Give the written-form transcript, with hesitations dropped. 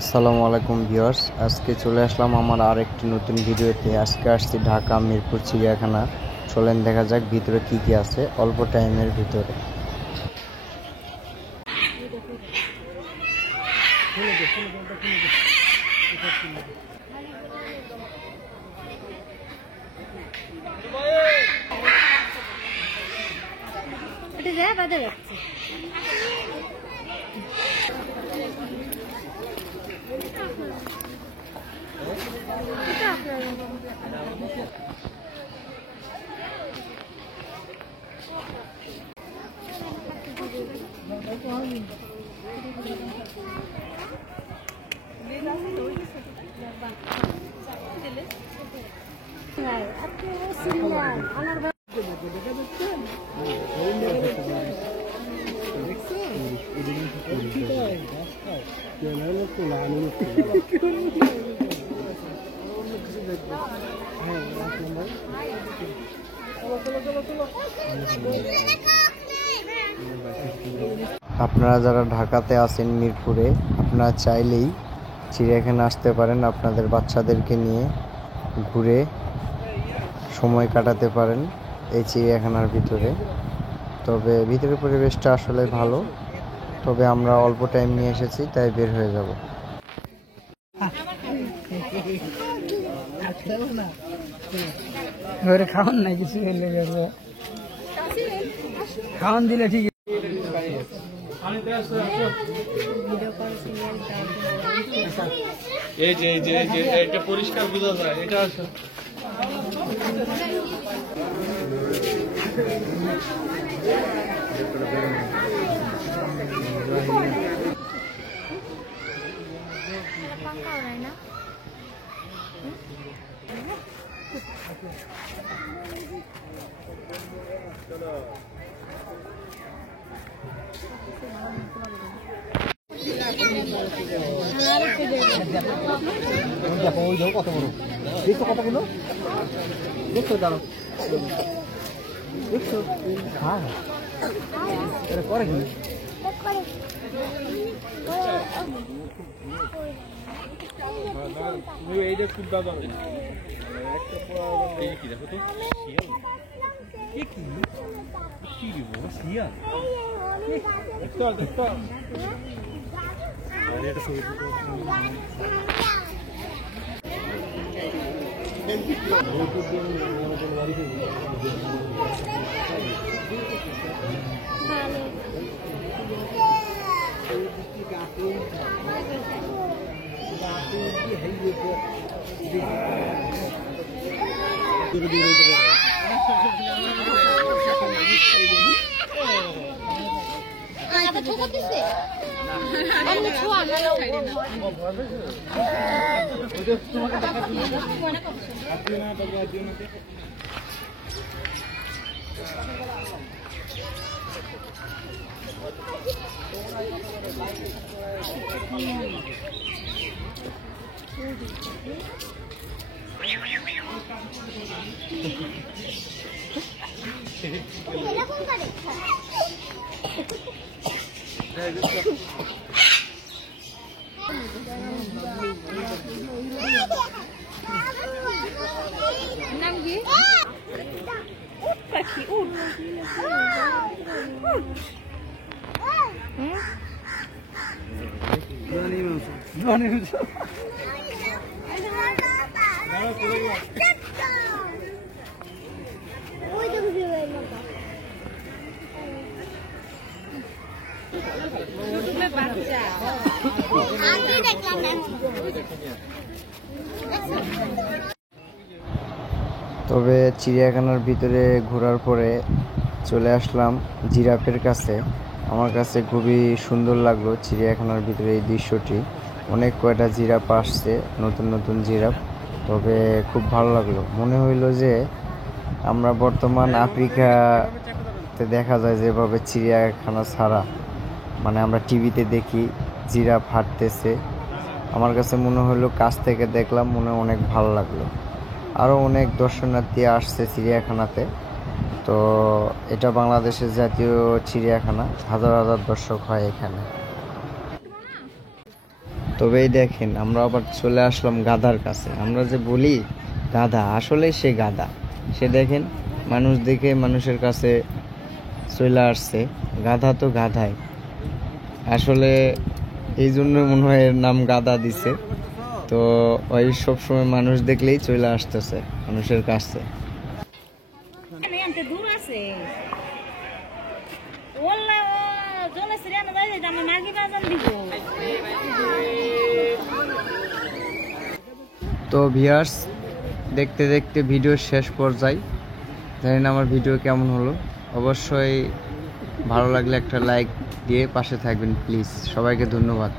আসসালামু আলাইকুম ভিউয়ার্স, আজকে চলে আসলাম আমার আরেকটি নতুন ভিডিওতে। আজকে আসছি ঢাকা মিরপুর চিড়িয়াখানা। চলেন দেখা যাক ভিতরে কি কি আছে অল্প টাইমের ভিতরে। আপনারা যারা ঢাকাতে আছেন মিরপুরে, আপনারা চাইলেই চিড়িয়াখানা আসতে পারেন। আপনাদের বাচ্চাদেরকে নিয়ে ঘুরে সময় কাটাতে পারেন এই চিড়িয়াখানার ভিতরে। তবে ভিতরের পরিবেশটা আসলে ভালো, তবে আমরা অল্প টাইম নিয়ে এসেছি তাই বের হয়ে যাব। খাওয়ান নাই কিছু খাওয়ান দিলে ঠিক। এই যে এটা পরিষ্কার বোঝা যায়, এটা আছে। কত বড় দেখছো, কতগুলো দেখছো, দাঁড়ো দেখছো। হ্যাঁ এটা করে কি এইটা খুব দাদা একটা কি দেখো তো শিয়াল দেখতে দেখতে এটা ছবি নাম কি? উট পাখি, উট। বাচ্চা তবে চিড়িয়াখানার ভিতরে ঘোরার পরে চলে আসলাম জিরাফের কাছে। আমার কাছে খুবই সুন্দর লাগলো চিড়িয়াখানার ভিতরে এই দৃশ্যটি। অনেক কয়টা জিরাফ আসছে, নতুন নতুন জিরাফ। তবে খুব ভালো লাগলো, মনে হইলো যে আমরা বর্তমান আফ্রিকাতে দেখা যায় যেভাবে চিড়িয়াখানা ছাড়া, মানে আমরা টিভিতে দেখি জিরাফ হাঁটতেছে, আমার কাছে মনে হলো কাছ থেকে দেখলাম, মনে অনেক ভালো লাগলো। আরও অনেক দর্শনার্থী আসছে চিড়িয়াখানাতে। তো এটা বাংলাদেশের জাতীয় চিড়িয়াখানা, হাজার হাজার দর্শক হয় এখানে। তবে এই দেখেন আমরা আবার চলে আসলাম গাধার কাছে। আমরা যে বলি গাধা, আসলে সে গাধা। সে দেখেন মানুষ দেখে মানুষের কাছে চলে আসছে। গাধা তো গাধাই, আসলে এই জন্য মনে হয় এর নাম গাধা দিছে। তো ওই সবসময় মানুষ দেখলেই চলে আসতেছে মানুষের কাছে। দূর আছে ওলা জলে সিরিয়ানা যাই যাই আমার মাগি বাজান দিব। তো ভিউয়ার্স, দেখতে দেখতে ভিডিও শেষ পর্যায়ে, জানি না আমার ভিডিও কেমন হলো। অবশ্যই ভালো লাগলে একটা লাইক দিয়ে পাশে থাকবেন প্লিজ। সবাইকে ধন্যবাদ।